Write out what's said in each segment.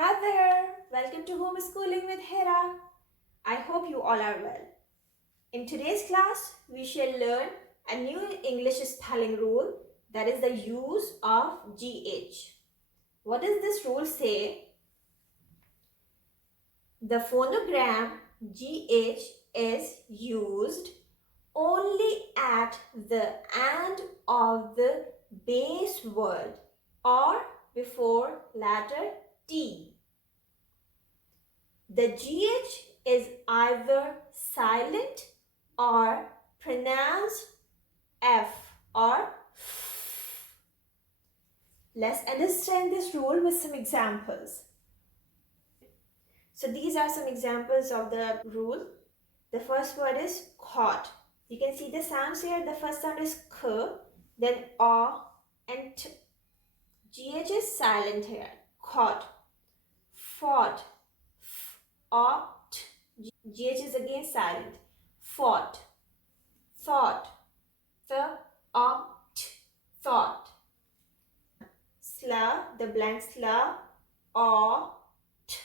Hi there, welcome to Homeschooling with Hera. I hope you all are well. In today's class, we shall learn a new English spelling rule, that is the use of GH. What does this rule say? The phonogram GH is used only at the end of the base word or before letter T. The GH is either silent or pronounced F or F. Let's understand this rule with some examples. So these are some examples of the rule. The first word is caught. You can see the sounds here. The first sound is K, then A and T. GH is silent here. Caught. Fought. F, A, T. GH is again silent. Fought. Thought. The, A, T. Thought. Slur, the blank slur. A, T,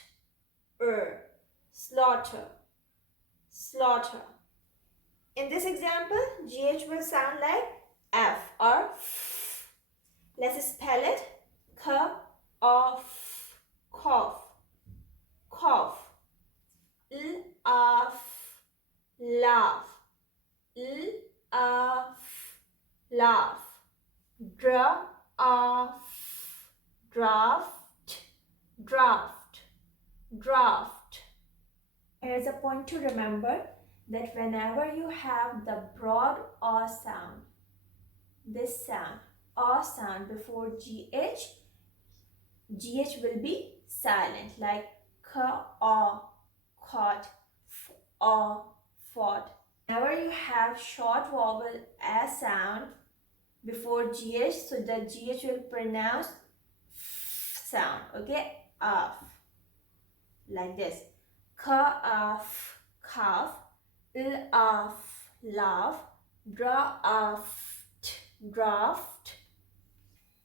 Slaughter. Slaughter. In this example, GH will sound like F or F. Let's spell it. K, O, F. Cough. Cough. L, A, F. Laugh. L, A, F. Laugh. Dra, A, F. Draft. Draft. Draft. Here's a point to remember, that whenever you have the broad A sound, this sound, A sound before GH, GH will be silent, like K-A, caught, F-A, fought. Whenever you have short vowel A sound before GH, so the GH will pronounce F sound, okay? F, like this. K-A-F, calf, L-A-F, laugh, Dra-A-F, draft.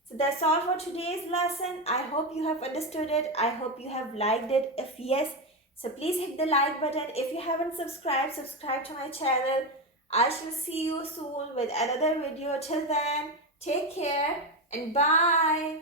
So that's all for today's lesson. I hope you have understood it. I hope you have liked it. If yes, so please hit the like button. If you haven't subscribed, subscribe to my channel. I shall see you soon with another video. Till then, take care and bye.